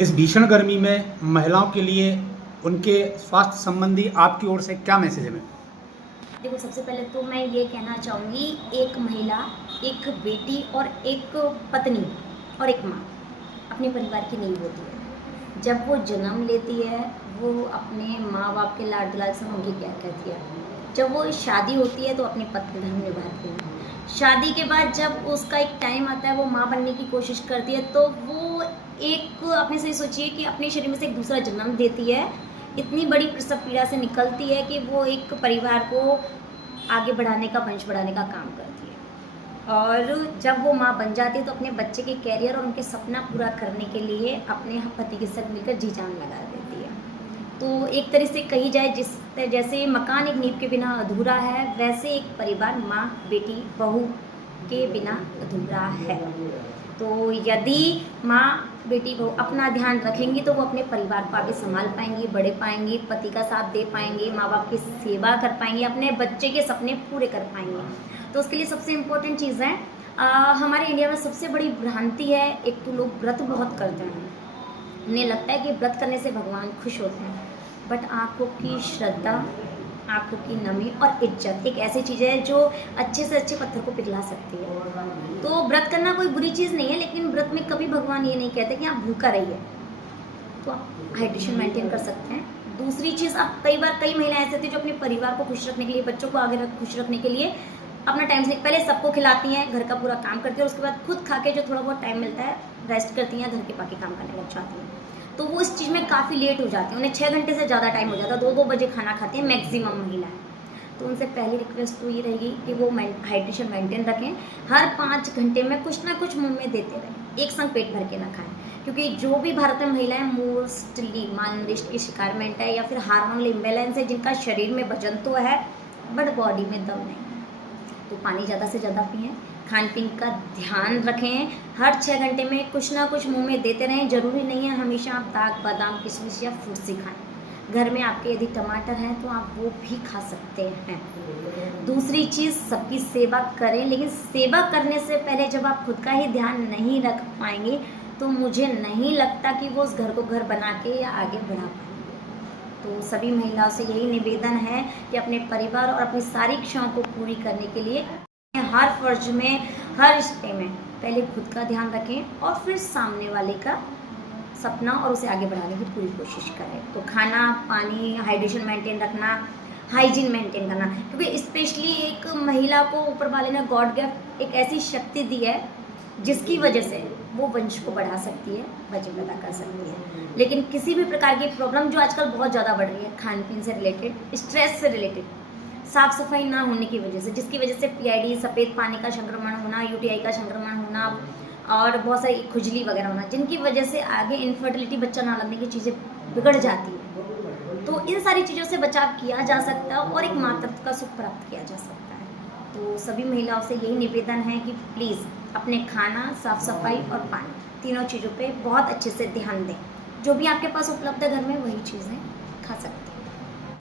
इस भीषण गर्मी में महिलाओं के लिए उनके स्वास्थ्य संबंधी आपकी ओर से क्या मैसेज है? देखो, सबसे पहले तो मैं ये कहना चाहूँगी, एक महिला, एक बेटी और एक पत्नी और एक माँ अपने परिवार की नींव होती है। जब वो जन्म लेती है, वो अपने माँ बाप के लाड दुलार से उनकी केयर करती है। जब वो शादी होती है तो अपने पति धर्म निभाती है। शादी के बाद जब उसका एक टाइम आता है, वो माँ बनने की कोशिश करती है, तो वो एक अपने से सोचिए कि अपने शरीर में से एक दूसरा जन्म देती है। इतनी बड़ी प्रसव पीड़ा से निकलती है कि वो एक परिवार को आगे बढ़ाने का, वंश बढ़ाने का काम करती है। और जब वो माँ बन जाती है तो अपने बच्चे के कैरियर और उनके सपना पूरा करने के लिए अपने पति के साथ मिलकर जी जान लगा देती है। तो एक तरह से कही जाए, जैसे मकान एक नींव के बिना अधूरा है, वैसे एक परिवार माँ, बेटी, बहू के बिना अधूरा है। तो यदि माँ, बेटी, बहू अपना ध्यान रखेंगी तो वो अपने परिवार को आगे संभाल पाएंगी, बढ़े पाएंगी, पति का साथ दे पाएंगी, माँ बाप की सेवा कर पाएंगी, अपने बच्चे के सपने पूरे कर पाएंगी। तो उसके लिए सबसे इम्पोर्टेंट चीज़ है, हमारे इंडिया में सबसे बड़ी भ्रांति है, एक तो लोग व्रत बहुत करते हैं। उन्हें लगता है कि व्रत करने से भगवान खुश होते हैं, बट आँखों की श्रद्धा, आँखों की नमी और इज्जत एक ऐसी चीज़ है जो अच्छे से अच्छे पत्थर को पिघला सकती है। तो व्रत करना कोई बुरी चीज़ नहीं है, लेकिन व्रत में कभी भगवान ये नहीं कहते कि आप भूखा रहिए। तो आप हाइड्रेशन मेंटेन कर सकते हैं। दूसरी चीज़, आप कई महिलाएं ऐसे होती हैं जो अपने परिवार को खुश रखने के लिए, बच्चों को आगे खुश रखने के लिए अपना टाइम से पहले सबको खिलाती हैं, घर का पूरा काम करती हैं, और उसके बाद खुद खा के जो थोड़ा बहुत टाइम मिलता है रेस्ट करती हैं, घर के बाकी काम करने लग जाती हैं। तो वो इस चीज़ में काफ़ी लेट हो जाती हैं, उन्हें 6 घंटे से ज़्यादा टाइम हो जाता है, 2-2 बजे खाना खाती हैं मैक्सिमम महिलाएं। तो उनसे पहली रिक्वेस्ट तो ये रहेगी कि वो हाइड्रेशन मेंटेन रखें। हर 5 घंटे में कुछ ना कुछ मुंह में देते रहें, एक संग पेट भर के ना खाएं, क्योंकि जो भी भारत में महिलाएं मोस्टली माननिष्ठ की शिकारमेंट है या फिर हार्मोनल इम्बैलेंस है, जिनका शरीर में वजन तो है बट बॉडी में दम नहीं, तो पानी ज़्यादा से ज़्यादा पिएं, खान पीन का ध्यान रखें, हर 6 घंटे में कुछ ना कुछ मुंह में देते रहें। ज़रूरी नहीं है हमेशा आप दाग, बादाम, किशमिश या फ्रूट्स ही खाएं। घर में आपके यदि टमाटर हैं तो आप वो भी खा सकते हैं। दूसरी चीज़, सबकी सेवा करें, लेकिन सेवा करने से पहले जब आप खुद का ही ध्यान नहीं रख पाएंगे तो मुझे नहीं लगता कि वो उस घर को घर बना के या आगे बढ़ा पाएंगे। तो सभी महिलाओं से यही निवेदन है कि अपने परिवार और अपनी सारी इच्छाओं को पूरी करने के लिए हर फर्ज में, हर रिश्ते में पहले खुद का ध्यान रखें और फिर सामने वाले का सपना और उसे आगे बढ़ाने की पूरी कोशिश करें। तो खाना, पानी, हाइड्रेशन मेंटेन रखना, हाइजीन मेंटेन करना, क्योंकि स्पेशली एक महिला को ऊपर वाले ने गॉड गिफ्ट एक ऐसी शक्ति दी है जिसकी वजह से वो वंश को बढ़ा सकती है, बच्चे पैदा कर सकती है। लेकिन किसी भी प्रकार की प्रॉब्लम जो आजकल बहुत ज़्यादा बढ़ रही है, खान पीन से रिलेटेड, स्ट्रेस से रिलेटेड, साफ सफाई ना होने की वजह से, जिसकी वजह से पीआईडी, सफ़ेद पानी का संक्रमण होना, यूटीआई का संक्रमण होना और बहुत सारी खुजली वगैरह होना, जिनकी वजह से आगे इनफर्टिलिटी, बच्चा ना लगने की चीज़ें बिगड़ जाती है। तो इन सारी चीज़ों से बचाव किया जा सकता है और एक मातृत्व का सुख प्राप्त किया जा सकता है। तो सभी महिलाओं से यही निवेदन है कि प्लीज़ अपने खाना, साफ सफाई और पानी, तीनों चीज़ों पे बहुत अच्छे से ध्यान दें। जो भी आपके पास उपलब्ध है घर में, वही चीज़ें खा सकते हैं।